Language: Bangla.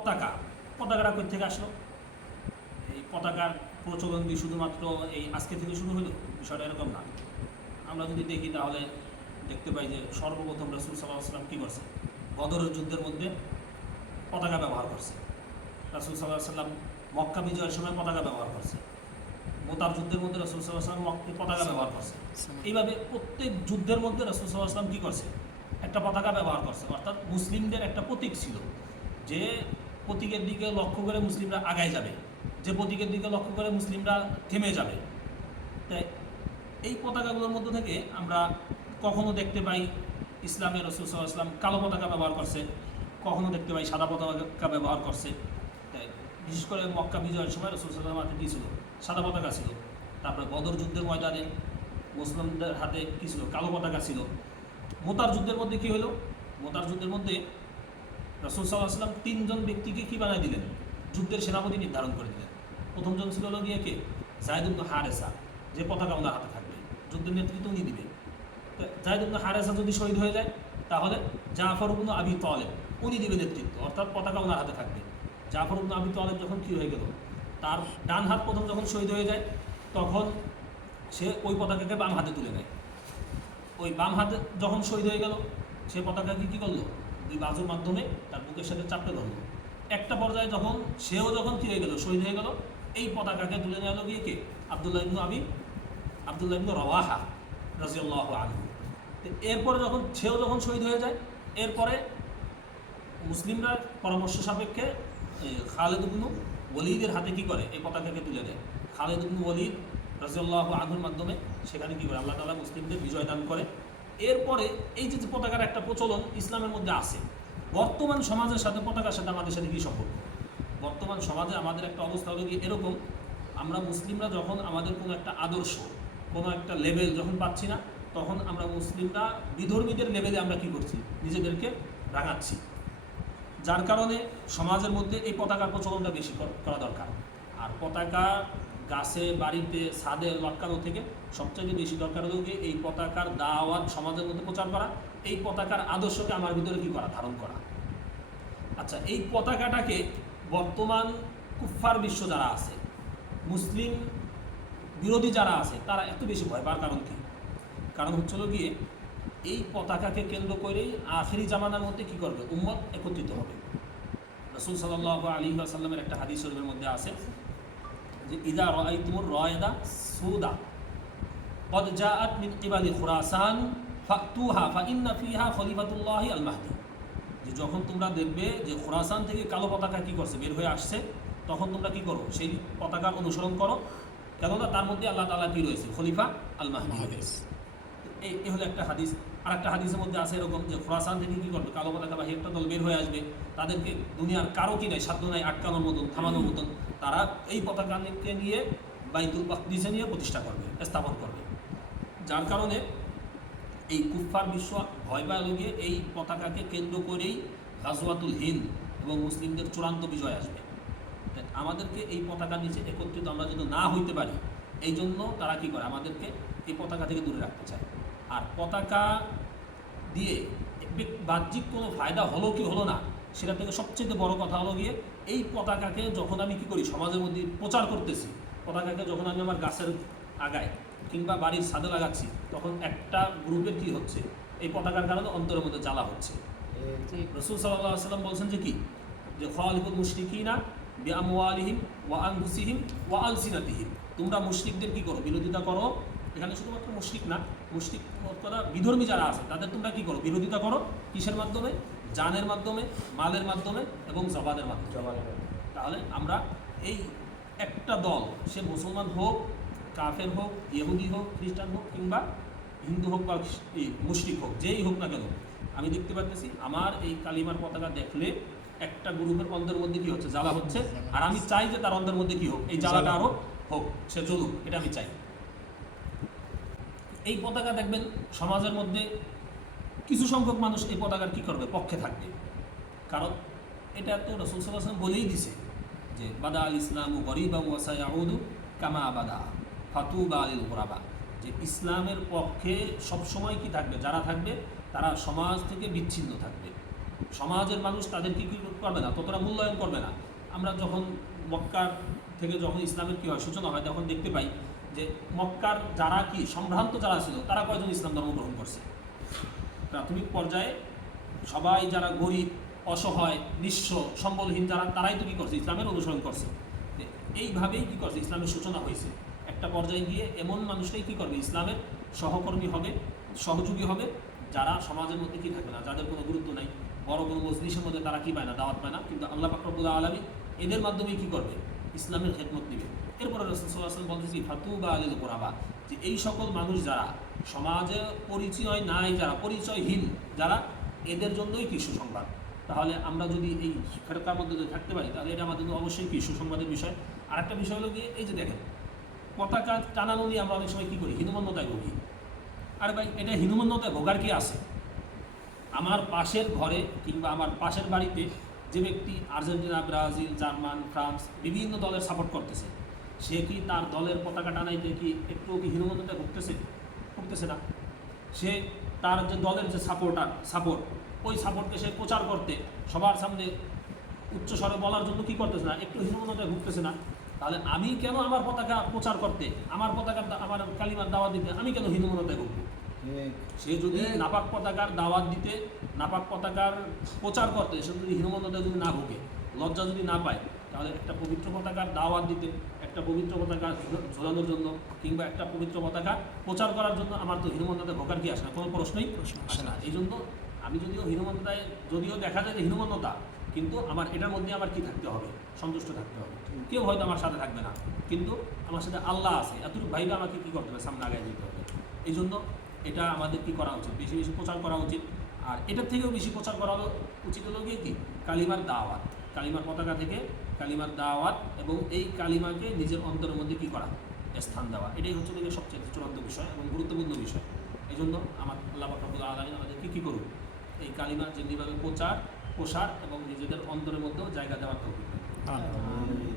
পতাকা পতাকাটা কোথা থেকে আসলো? এই পতাকার প্রচলন কি শুধুমাত্র এই আজকে থেকে শুরু হলো? বিষয়টা এরকম না। আমরা যদি দেখি তাহলে দেখতে পাই যে সর্বপ্রথম রাসূল সাল্লাল্লাহু আলাইহি ওয়াসাল্লাম কী করছে? বদরের যুদ্ধের মধ্যে পতাকা ব্যবহার করছে। রাসূল সাল্লাল্লাহু আলাইহি ওয়াসাল্লাম মক্কা বিজয়ের সময় পতাকা ব্যবহার করছে। মুতার যুদ্ধের মধ্যে রাসূল সাল্লাল্লাহু আলাইহি ওয়াসাল্লাম পতাকা ব্যবহার করছে। এইভাবে প্রত্যেক যুদ্ধের মধ্যে রাসূল সাল্লাল্লাহু আলাইহি ওয়াসাল্লাম কী করছে? একটা পতাকা ব্যবহার করছে, অর্থাৎ মুসলিমদের একটা প্রতীক ছিল, যে প্রতীকের দিকে লক্ষ্য করে মুসলিমরা আগায় যাবে, যে প্রতীকের দিকে লক্ষ্য করে মুসলিমরা থেমে যাবে। তাই এই পতাকাগুলোর মধ্যে থেকে আমরা কখনো দেখতে পাই ইসলামের রাসূল সাল্লাল্লাহু আলাইহি ওয়াসাল্লাম কালো পতাকা ব্যবহার করছে, কখনো দেখতে পাই সাদা পতাকা ব্যবহার করছে। তাই বিশেষ করে মক্কা বিজয়ের সময় রাসূল সাল্লাল্লাহু আলাইহি ওয়াসাল্লাম হাতে কী ছিল? সাদা পতাকা ছিল। তারপরে বদর যুদ্ধের ময়দানে মুসলিমদের হাতে কী ছিল? কালো পতাকা ছিল। মুতার যুদ্ধের মধ্যে কী হলো? মুতার যুদ্ধের মধ্যে রাসূল সাল্লাল্লাহু আলাইহি ওয়াসাল্লাম তিনজন ব্যক্তিকে কী বানায় দিলেন? যুদ্ধের সেনাপতি নির্ধারণ করে দিলেন। প্রথমজন ছিল হলো গিয়ে কে? যায়েদ ইবনে হারেসা, যে পতাকা ওনার হাতে থাকবে, যুদ্ধের নেতৃত্ব উনি দিবে। যায়েদ ইবনে হারেসা যদি শহীদ হয়ে যায় তাহলে জাফর ইবনে আবি তালেব উনি দিবে নেতৃত্ব, অর্থাৎ পতাকা ওনার হাতে থাকবে। জাফর ইবনে আবি তালেব যখন কী হয়ে গেল, তার ডান হাত প্রথম যখন শহীদ হয়ে যায় তখন সে ওই পতাকাকে বাম হাতে তুলে নেয়। ওই বাম হাতে যখন শহীদ হয়ে গেল, সে পতাকাকে কী করলো? দুই বাজুর মাধ্যমে তার বুকের সাথে চাপড়ে ধরলো। একটা পর্যায়ে যখন যখন কী হয়ে গেল, শহীদ হয়ে গেল, এই পতাকাকে তুলে নেওয়া হলো গিয়ে কে? আব্দুল্লাহ ইবনে রওয়াহা রাদিয়াল্লাহু আনহু। এরপরে যখন শহীদ হয়ে যায়, এরপরে মুসলিমরা পরামর্শ সাপেক্ষে খালিদ ইবনে ওলীদের হাতে কী করে? এই পতাকাকে তুলে দেয়। খালিদ ইবনে ওলীদ রাদিয়াল্লাহু আনহুর মাধ্যমে সেখানে কী করে? আল্লাহ তাআলা মুসলিমদের বিজয় দান করে। এরপরে এই যে পতাকার একটা প্রচলন ইসলামের মধ্যে আছে, বর্তমান সমাজের সাথে পতাকার সাথে আমাদের সাথে কী সম্পর্ক? বর্তমান সমাজে আমাদের একটা অবস্থা হলো গিয়ে এরকম, আমরা মুসলিমরা যখন আমাদের কোনো একটা আদর্শ, কোনো একটা লেভেল যখন পাচ্ছি না, তখন আমরা মুসলিমরা বিধর্মীদের লেভেলে আমরা কী করছি? নিজেদেরকে রাঙাচ্ছি। যার কারণে সমাজের মধ্যে এই পতাকার প্রচলনটা বেশি করা দরকার। আর পতাকা গাছে, বাড়িতে, ছাদে লটকানো থেকে সবচেয়ে বেশি দরকার হলো গিয়ে এই পতাকার দাওয়াত সমাজের মধ্যে প্রচার করা, এই পতাকার আদর্শকে আমার ভিতরে কী করা? ধারণ করা। আচ্ছা, এই পতাকাটাকে বর্তমান কুফফার বিশ্ব যারা আছে, মুসলিম বিরোধী যারা আছে, তারা এত বেশি ভয় পাওয়ার কারণ কী? কারণ হচ্ছিল গিয়ে এই পতাকাকে কেন্দ্র করেই আখিরি জামানার মধ্যে কী করবে? উম্মত একত্রিত হবে। রাসূল সাল্লাল্লাহু আলাইহি ওয়াসাল্লামের একটা হাদিস শরীফের মধ্যে আছে যে ইযা রাআইতুমুর রায়দা সুদা ক্বাদ জাআত মিন কিবালি খুরাসান ফাতুহা ফাইন্না ফিহা খলিফাতুল্লাহি আল মাহদি। যে যখন তোমরা দেখবে যে খুরাসান থেকে কালো পতাকা কী করছে? বের হয়ে আসছে, তখন তোমরা কী করো? সেই পতাকার অনুসরণ করো, কেননা তার মধ্যে আল্লাহ তাআলা কী রয়েছে? খলিফা আল মাহদি রয়েছে। এই হলো একটা হাদিস। আর একটা হাদিসের মধ্যে আছে এরকম যে খুরাসান থেকে কী করবে? কালো পতাকাবাহী একটা দল বের হয়ে আসবে, তাদেরকে দুনিয়ার কারো কি নাই, সাধ্য নাই আটকানোর মতন, থামানোর মতন। তারা এই পতাকাকে নিয়ে বাইতুল মাকদিসে নিয়ে প্রতিষ্ঠা করবে, স্থাপন করবে। যার কারণে এই কুফফার বিশ্ব ভয় পায় গিয়ে এই পতাকাকে কেন্দ্র করেই গাজওয়াতুল হিন্দ এবং মুসলিমদের চূড়ান্ত বিজয় আসবে। আমাদেরকে এই পতাকার নিচে একত্রিত আমরা যদি না হইতে পারি, এই জন্য তারা কী করে? আমাদেরকে এই পতাকা থেকে দূরে রাখতে চায়। আর পতাকা দিয়ে বাহ্যিক কোনো ফায়দা হলো কি হলো না, সেটা থেকে সবচেয়ে বড় কথা হলো গিয়ে এই পতাকাকে যখন আমি কী করি? সমাজের মধ্যে প্রচার করতেছি, পতাকাকে যখন আমি আমার গাছের আগায় কিংবা বাড়ির ছাদে লাগাচ্ছি, তখন একটা গ্রুপের কী হচ্ছে? এই পতাকার কারণে অন্তরের মধ্যে জ্বালা হচ্ছে। রাসূল সাল্লাল্লাহু আলাইহি ওয়াসাল্লাম বলছেন যে কি? যে খালিফুল মুশরিকিনা বিআমওয়ালিহিম ওয়া আনফুসিহিম ওয়া আলসিনাতিহিম। তোমরা মুশরিকদের কী করো? বিরোধিতা করো। এখানে শুধুমাত্র মুশরিক না, মুশরিক করা বিধর্মী যারা আছে তাদের তোমরা কী করো? বিরোধিতা করো। কিসের মাধ্যমে? জানের মাধ্যমে, মালের মাধ্যমে এবং জবানের মাধ্যমে। তাহলে আমরা এই একটা দল, সে মুসলমান হোক, কাফের হোক, ইহুদি হোক, খ্রিস্টান হোক কিংবা হিন্দু হোক বা মুশরিক হোক, যেই হোক না কেন, আমি দেখতে পাচ্ছি আমার এই কালিমার পতাকা দেখলে একটা গ্রুপের অন্তরের মধ্যে কী হচ্ছে? জ্বালা হচ্ছে। আর আমি চাই যে তার অন্তরের মধ্যে কী হোক? এই জ্বালাটা আরও হোক, সে চলুক, এটা আমি চাই। এই পতাকা দেখবেন সমাজের মধ্যে কিছু সংখ্যক মানুষ এই পতাকার কী করবে? পক্ষে থাকবে। কারণ এটা তো রাসূল সাল্লাল্লাহু আলাইহি ওয়াসাল্লাম বলেই দিছে যে বাদা আল ইসলামু গরিবান ওয়া সায়াউদু কামা বাদা ফাতুবা লিল গুরাবা। যে ইসলামের পক্ষে সবসময় কি থাকবে? যারা থাকবে তারা সমাজ থেকে বিচ্ছিন্ন থাকবে। সমাজের মানুষ তাদেরকে কী করবে না, ততটা মূল্যায়ন করবে না। আমরা যখন মক্কার থেকে যখন ইসলামের কী হয় সূচনা হয়, তখন দেখতে পাই যে মক্কার যারা কি সম্ভ্রান্ত যারা ছিল তারা কয়জন ইসলাম ধর্ম গ্রহণ করছে। প্রাথমিক পর্যায়ে সবাই যারা গরিব, অসহায়, নিঃস্ব, সম্বলহীন যারা, তারাই তো কী করছে, ইসলামের অনুসরণ করছে। এইভাবেই কী করছে, ইসলামের সূচনা হয়েছে। একটা পর্যায়ে গিয়ে এমন মানুষটাই কী করবে, ইসলামের সহকর্মী হবে, সহযোগী হবে, যারা সমাজের মধ্যে কী থাকবে না, যাদের কোনো গুরুত্ব নাই, বড় কোনো মজলিসের মধ্যে তারা কী পায় না, দাওয়াত পায় না, কিন্তু আল্লাহ পাক রব্বুল আলামিন এদের মাধ্যমেই কী করবে, ইসলামের খেদমত দিবে। এরপরে রাসূল সাল্লাল্লাহু আলাইহি ওয়াসাল্লাম বলতেছি ফাতুবা আলিল কুরাবা, যে এই সকল মানুষ যারা সমাজে পরিচয় নাই, যারা পরিচয়হীন, যারা, এদের জন্যই কি সুসংবাদ। তাহলে আমরা যদি এই ফেরকার মধ্যে যদি থাকতে পারি, তাহলে এটা আমাদের জন্য অবশ্যই কি সুসংবাদের বিষয়। আর একটা বিষয় হলো গিয়ে এই যে দেখেন, পতাকা টানানো নিয়ে আমরা অনেক সময় কী করি, হীনমন্যতায় ভুগি। আরে ভাই, এটা হীনমন্যতায় ভোগার কি আছে? আমার পাশের ঘরে কিংবা আমার পাশের বাড়িতে যে ব্যক্তি আর্জেন্টিনা, ব্রাজিল, জার্মান, ফ্রান্স বিভিন্ন দলের সাপোর্ট করতেছে, সে কি তার দলের পতাকা টানাইতে কি একটু কি হীনমন্যতায় ভুগতেছে না? সে তার যে দলের যে সাপোর্ট, ওই সাপোর্টকে সে প্রচার করতে সবার সামনে উচ্চস্বরে বলার জন্য কি করতেছে না, একটু হীনমন্যতায় ভুগতেছে না? তাহলে আমি কেন আমার পতাকা প্রচার করতে, আমার পতাকার আমার কালিমার দাওয়াত দিতে আমি কেন হীনমন্যতায় ভুগবো? সে যদি নাপাক পতাকার দাওয়াত দিতে, নাপাক পতাকার প্রচার করতে, সে যদি হীনমন্যতায় যদি না ভোগে, লজ্জা যদি না পায়, তাহলে একটা পবিত্র পতাকার দাওয়াত দিতে, একটা পবিত্র পতাকা ঝোলানোর জন্য কিংবা একটা পবিত্র পতাকা প্রচার করার জন্য আমার তো হীনমন্যতায় ভোগার কি আসে না, কোনো প্রশ্নই আসে না। এই জন্য আমি যদিও হীনমন্যতায়, যদিও দেখা যায় যে হীনমন্যতা, কিন্তু আমার এটার মধ্যে আমার কি থাকতে হবে, সন্তুষ্ট থাকতে হবে। কেউ হয়তো আমার সাথে থাকবে না, কিন্তু আমার সাথে আল্লাহ আছে, এতটুকু ভাইবে আমাকে কী করতে হবে, সামনে আগায় দিতে হবে। এই জন্য এটা আমাদের কি করা উচিত, বেশি বেশি প্রচার করা উচিত। আর এটার থেকেও বেশি প্রচার করা উচিত হলো গিয়ে কি, কালিমার দাওয়াত, কালিমার পতাকা থেকে কালিমার দাওয়াত, এবং এই কালিমাকে নিজের অন্তরের মধ্যে কি করা, স্থান দেওয়া। এটাই হচ্ছে গিয়ে সবচেয়ে চূড়ান্ত বিষয় এবং গুরুত্বপূর্ণ বিষয়। এই জন্য আমার আল্লাহ পাক রব্বুল আলামিন আমাদেরকে কী করুন, এই কালিমার যেমনিভাবে প্রচার, প্রসার এবং নিজেদের অন্তরের মধ্যেও জায়গা দেওয়ার তৌফিক দান করুন।